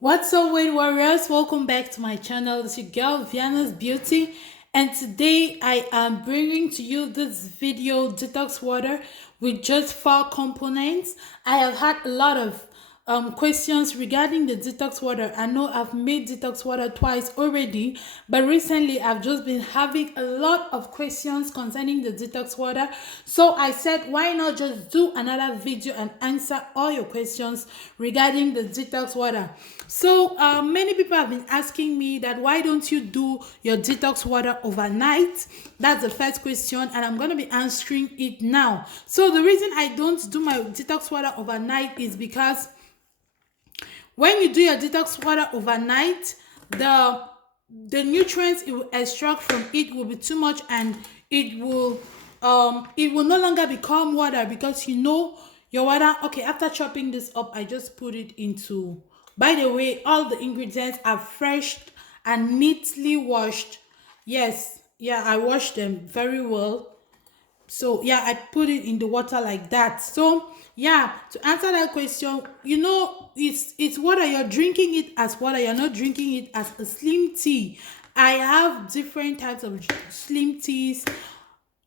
What's up, Weight Warriors? Welcome back to my channel. It's your girl Viana's Beauty, and today I am bringing to you this video detox water with just 4 components. I have had a lot of questions regarding the detox water. I know I've made detox water twice already, but recently I've just been having a lot of questions concerning the detox water. So I said, why not just do another video and answer all your questions regarding the detox water? So many people have been asking me that why don't you do your detox water overnight? That's the first question, and I'm going to be answering it now. So the reason I don't do my detox water overnight is because when you do your detox water overnight, the nutrients it will extract from it will be too much, and it will no longer become water, because your water. Okay, after chopping this up, I just put it into, by the way, all the ingredients are fresh and neatly washed. Yes, yeah, I washed them very well. So yeah, I put it in the water like that. So yeah, to answer that question, it's water. You're drinking it as water. You're not drinking it as a slim tea. I have different types of slim teas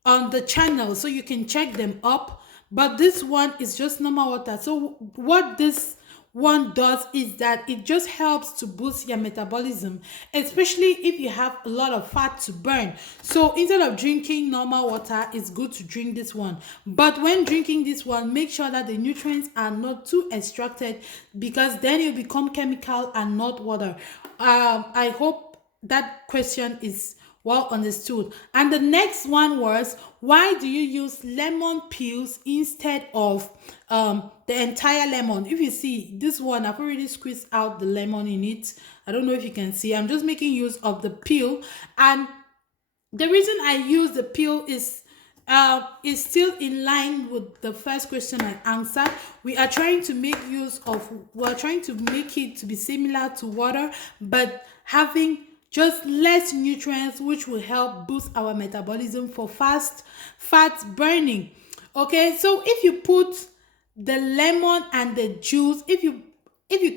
on the channel, so you can check them up. But this one is just normal water. So what this one does is that it just helps to boost your metabolism, especially if you have a lot of fat to burn. So instead of drinking normal water, it's good to drink this one. But when drinking this one, make sure that the nutrients are not too extracted, because then you become chemical and not water. I hope that question is well understood. And the next one was, why do you use lemon peels instead of the entire lemon? If you see this one, I've already squeezed out the lemon in it. I don't know if you can see. I'm just making use of the peel, and the reason I use the peel is still in line with the first question I answered. We're trying to make it to be similar to water, but having just less nutrients, which will help boost our metabolism for fast fat burning. Okay, so if you put the lemon and the juice, if you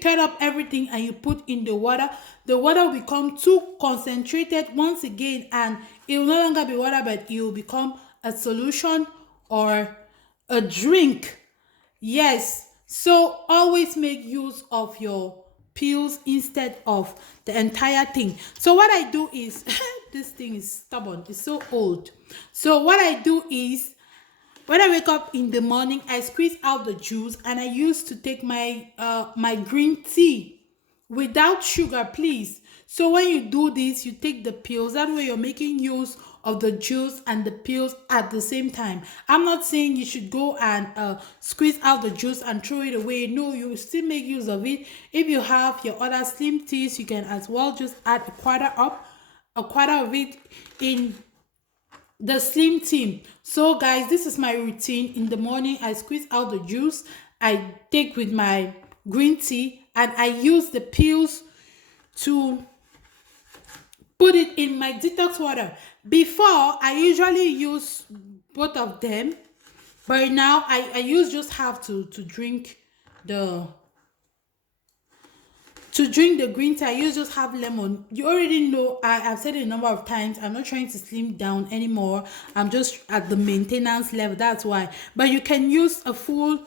cut up everything and you put in the water will become too concentrated once again, and it will no longer be water, but it will become a solution or a drink. Yes, so always make use of your pills instead of the entire thing. So what I do is this thing is stubborn, it's so old. So what I do is, when I wake up in the morning, I squeeze out the juice, and I used to take my green tea without sugar, please. So when you do this, you take the pills. That way you're making use of the juice and the pills at the same time. I'm not saying you should go and squeeze out the juice and throw it away. No, you will still make use of it. If you have your other slim teas, you can as well just add a quarter of it in the slim tea. So guys, this is my routine. In the morning, I squeeze out the juice, I take with my green tea, and I use the pills to put it in my detox water. Before, I usually use both of them, but now I use just have to drink the green tea. I use just have lemon. You already know, I've said it a number of times, I'm not trying to slim down anymore. I'm just at the maintenance level, that's why. But you can use a full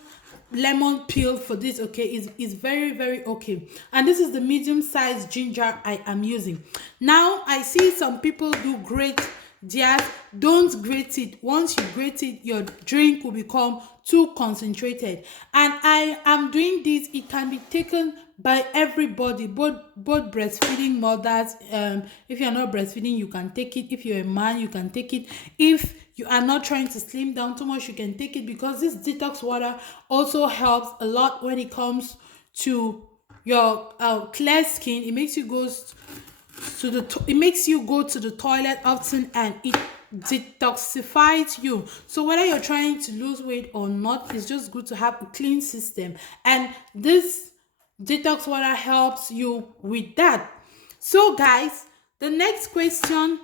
lemon peel for this. Okay, is very, very okay. And this is the medium sized ginger I am using. Now I see some people do grate theirs. Don't grate it. Once you grate it, your drink will become too concentrated. And I am doing this. It can be taken by everybody, both breastfeeding mothers. If you're not breastfeeding, you can take it. If you're a man, you can take it. If you are not trying to slim down too much, you can take it, because this detox water also helps a lot when it comes to your clear skin. It makes you go it makes you go to the toilet often, and it detoxifies you. So whether you're trying to lose weight or not, it's just good to have a clean system, and this detox water helps you with that. So guys, the next question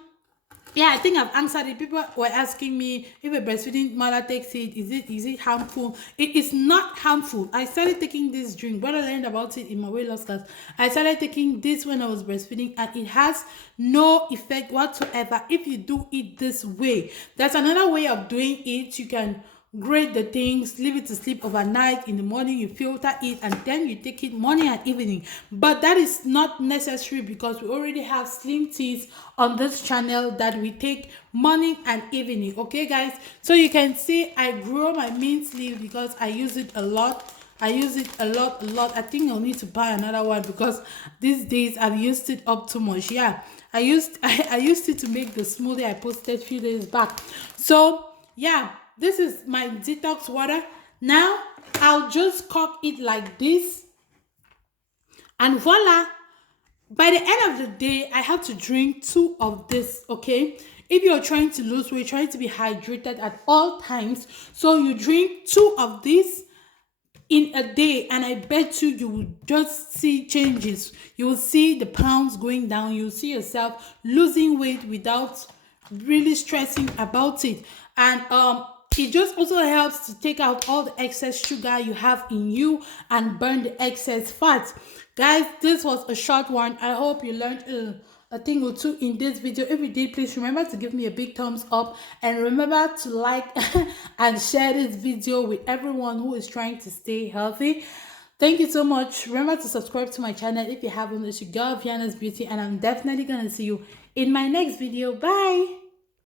Yeah, I think I've answered it. People were asking me if a breastfeeding mother takes it, is it harmful? It is not harmful. I started taking this drink when I learned about it in my weight loss class. I started taking this when I was breastfeeding, and it has no effect whatsoever if you do it this way. There's another way of doing it. You can grate the things, leave it to sleep overnight. In the morning you filter it, and then you take it morning and evening. But that is not necessary because we already have slim teas on this channel that we take morning and evening. Okay guys, so you can see I grow my mint leaf because I use it a lot. I use it a lot. I think I'll need to buy another one because these days I've used it up too much. Yeah, I used it to make the smoothie I posted a few days back. So yeah, this is my detox water. Now I'll just cock it like this, and voila. By the end of the day, I have to drink 2 of this. Okay, if you're trying to lose weight, trying to be hydrated at all times, so you drink 2 of this in a day, and I bet you will just see changes. You will see the pounds going down. You'll see yourself losing weight without really stressing about it. And it just also helps to take out all the excess sugar you have in you and burn the excess fat. Guys, this was a short one. I hope you learned a thing or two in this video. If you did, please remember to give me a big thumbs up, and remember to like and share this video with everyone who is trying to stay healthy. Thank you so much. Remember to subscribe to my channel if you haven't. It's your girl Viana's Beauty, and I'm definitely gonna see you in my next video. Bye.